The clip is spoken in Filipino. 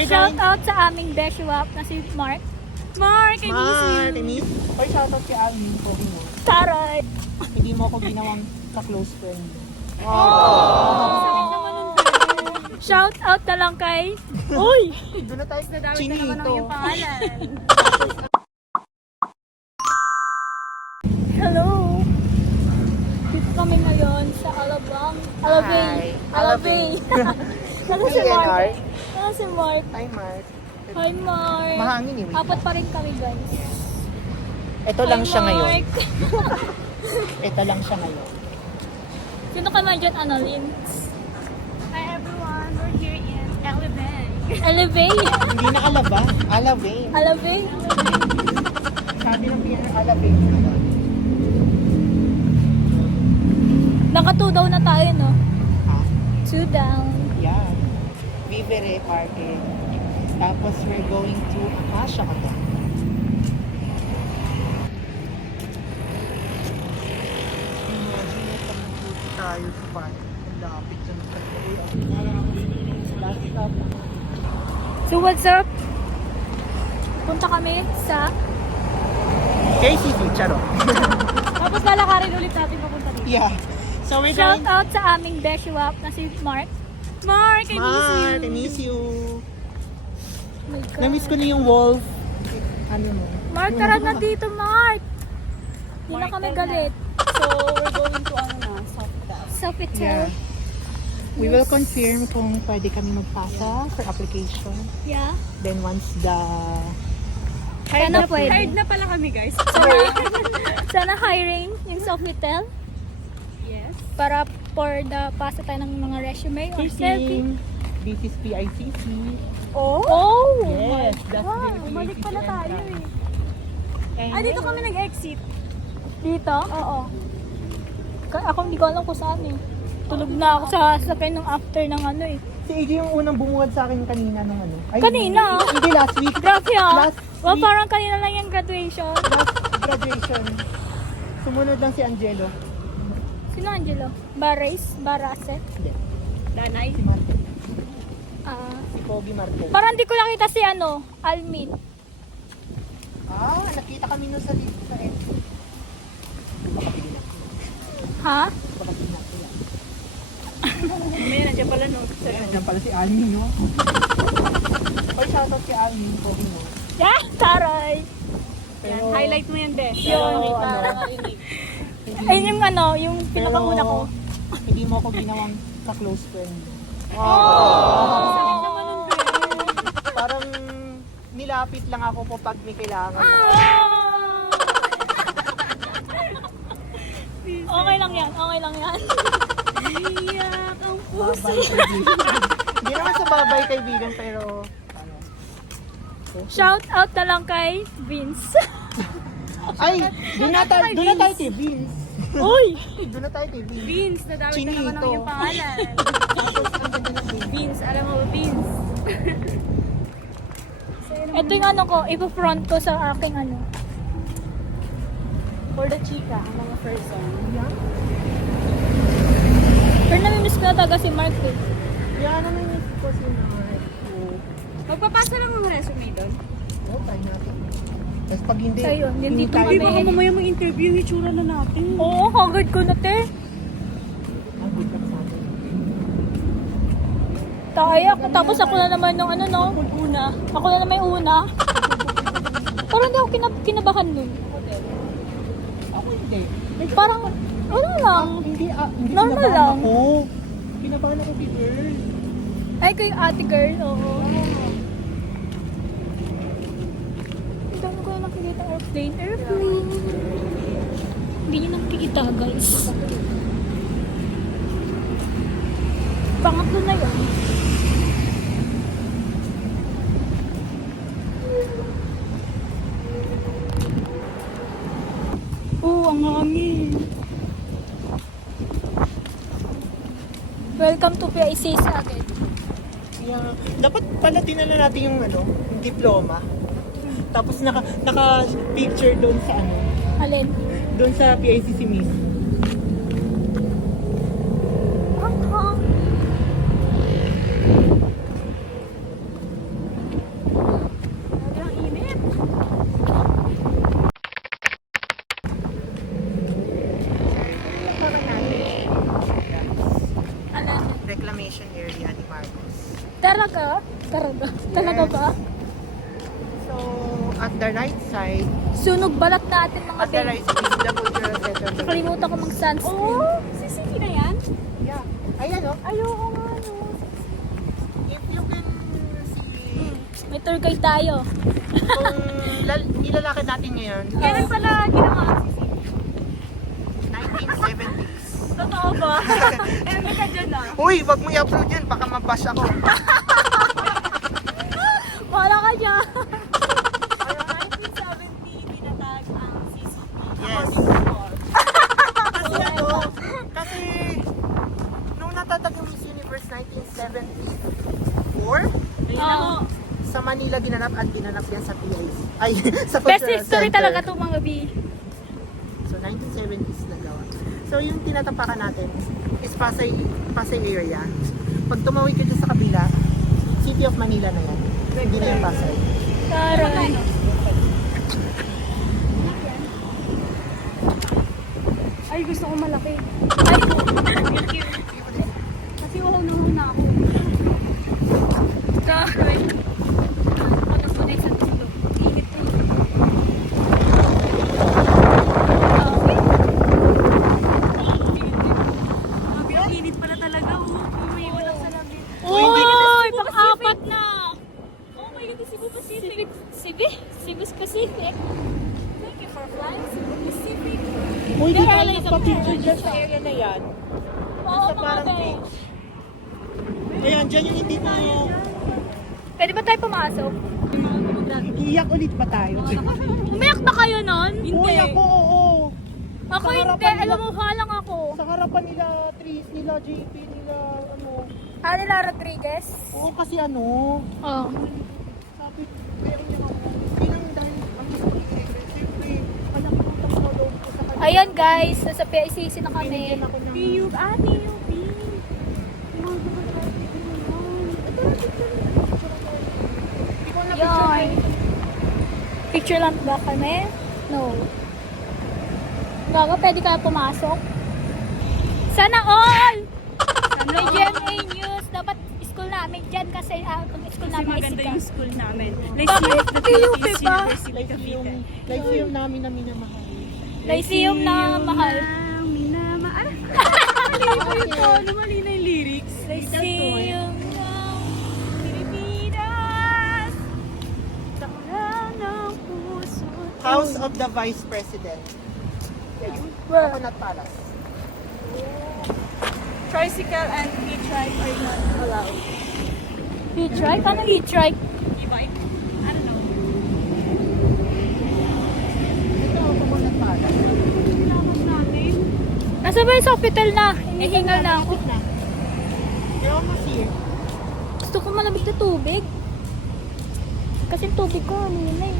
Shout out sa aming Beshwap na si Mark. Mark, I miss you. Or shout out kay Alvin po mo. Taray. Hindi mo ako ginawang ka-close friend. Shout out na lang kay... Uy! Doon na tayo sa Chinito. Hello! Dito kami ngayon sa Alabang. Hi. Alabang. Nasa si PNR. Mark. Nasa si Mark. Hi, Mark. Hi, Mark. Mahangin eh. Apat pa rin kami, guys. Ito lang Hi, siya ngayon. Mark. Ito lang siya ngayon. Sino ka man dyan, Annalyn? Hi everyone, we're here in Alabang. Alabang. Hindi na Alaba. Alabang. Alabang. Sabi ng PNR, Alabang. Naka 2 daw na tayo, no? Ha? 2 down. Yeah. Vivere Parque. Tapos we're going to Acacia Kata. Imagine ito magputi tayo sa park. Ang lapit sa last stop. So, what's up? Punta kami sa... KCC, charo. Tapos lalakarin ulit natin papunta dito. Yeah. So we're Shout going... out sa aming Beshwap na si Mark. Mark, I miss you. Mark, I miss you. Oh my God. Na-miss ko na yung wolf. Ano mo? Mark, tara na dito, Mark. Hindi na kami galit. So we're going to Sofitel. Sofitel. Yeah. We will confirm kung pwede kami magpasa for application. Yeah. Then once the... Sana pwede. Hired na pala kami guys. Sana hiring yung Sofitel Yes. para for the pasa tayo ng mga resume or selfie. This is PICC. Oh! Yes, that's Wow, the balik PICC pala tayo entrance. eh. And Ah, dito kami nag-exit. Dito? Oo. Ako hindi ko alam kung saan eh. Tulog na ako sa sakay nung after ng ano eh. Si AJ yung unang bumuwad sa akin kanina nung ano. Ay, Kanina? Hindi, last week. Grabe ah! Last Well, week, parang kanina lang yung graduation. last graduation. Sumunod lang si Angelo. Sino Angelo? Barase? Hindi, Danay. si Marco. Si Pogi Marco. Parang di ko nakita si ano, Almin. Ah, nakita kami nun sa dito sa exit. Baka pili na. Ha? Baka pili na. May nandiyan pala no. Nandiyan pala si Almin, no? Or shoutout si Almin, Pogi mo. Yeah, taray! Pero, Highlight mo yan, Be. Yun. Para marinig. Ayun yung ano, yung pinakauna ko. Hindi mo ako ginawang ka-close friend. Sakit naman nun, Be. Parang nilapit lang ako po pag may kailangan. Okay lang yan, okay lang yan. Iyak ang puso. Babay kaibigan. Hindi naman sa babay kaibigan, pero ano. Shout out na lang kay Vince. Ay, doon na tayo kay Vince. Uy! Doon na tayo kay Vince. Beans, nadawit na naman Chinito. ang iyong pangalan. Beans, alam mo, Beans. Ito yung ano ko, ipo-front ko sa aking ano. For the chika, ang mga person. Pero namimiss ko na talaga si Mark eh. Yan naman yung ko si Marco. Magpapasa lang ang resume doon. Oh, try natin. Tapos pag hindi, So, yun, hindi dito tayo. kami. Baka mamaya mag-interview yung itsura na natin. Oo, haggard ko na te. Ang good luck sa atin. Tayo, tapos ako na naman ng ano no. Una. Ako na naman yung una. Parang hindi ako kinabahan nun. Ako hindi. Parang, ano lang. Hindi Normal kinabahan lang. Ako. Kinabahan ako kay girl. Ay, kay ate girl, oo. Ang dami ko na nakikita airplane. Airplane. Hindi nyo nakikita, guys. Pangatlo na yun. Ang hangin. Welcome to PICC agad. Yeah. Dapat pala tinala natin yung ano, yung diploma. Tapos naka-picture doon sa ano, Alin? doon sa PICC mismo. Talaga ba? So, at the right side, Sunog balat natin mga at the babe. right side is the cultural center. Nakalimutan ko mag sunscreen. CCTV na yan? Yeah. Ayan o. Ayoko nga, no. If you can see May tour guide tayo. kung nilalakad natin ngayon, Kailan pala ginawa ang CCTV? 1970s. Totoo ba? Hindi ka dyan na. Uy, wag mo i-upload yun, baka mabash ako. Wala ka dyan. Parang 1970 tinatag ang CCTV. Yes. Kasi ano, kasi nung natatag yung Miss Universe 1974, Oo. sa Manila ginanap at ginanap yan sa PIC. Ay, sa Best Cultural history Center. talaga to mga B. So 1970s nagawa. So yung tinatapakan natin is Pasay area. Pag tumawid ka dyan sa kabila, City of Manila na yan. Hindi na yung Pasay. Taray. Ay, gusto ko malaki. Ay, Kasi uhaw na ako. taray. Ano po na isang tulog? Init na yun. Grabe, ang init pala talaga. May walang salamin. Uy, pang-apat na. Oh my God, Cebu Pacific. Cebu Pacific. Thank you for flying Cebu Pacific. Uy, di There tayo are like nagpa-picture some dyan sa area na yan. Oo, Sa mga parang be. beach. Ayan, dyan yung hindi mo... Pwede ba tayo pumasok? Iiyak ulit ba tayo? Umiyak na kayo nun? Uy, ako, oo. Ako Sa hindi. harapan nila- Alam mo, halang ako. Sa harapan nila, Tris, nila JP, nila, ano. Nila Rodriguez? Oo, kasi ano, Oo. sabi, meron niya ako. Bilang dahil ang gusto ko siyempre, alam ko itong follow ko sa kanya. Ayan guys, nasa PICC na kami. Binigyan ako ng... PU, PUP. Hindi ko na Yan. Picture lang ba kami? No. Gaga, pwede ka pumasok? Sana all! May GMA News. Dapat school namin dyan kasi ang school Kasi namin maganda is yung school namin. Like, Bakit? the PUP Philippines ba? University Cavite. Lyceum namin na minamahal. Lyceum na mahal. Minamahal. Mali mo yung tono, mali na yung lyrics. Lyceum na Pilipinas, takla ng puso. House of the Vice President. Where? Coconut Palace. Tricycle and e-trike are not allowed. E-trike? Anong e-trike? E-bike? I don't know. Ito, Coconut Palace. Tinapos natin. Nasa ba yung sa hospital na? Hinihingal na ako. You're almost here. Gusto ko malamig na tubig. Kasi yung tubig ko, ano yun na eh.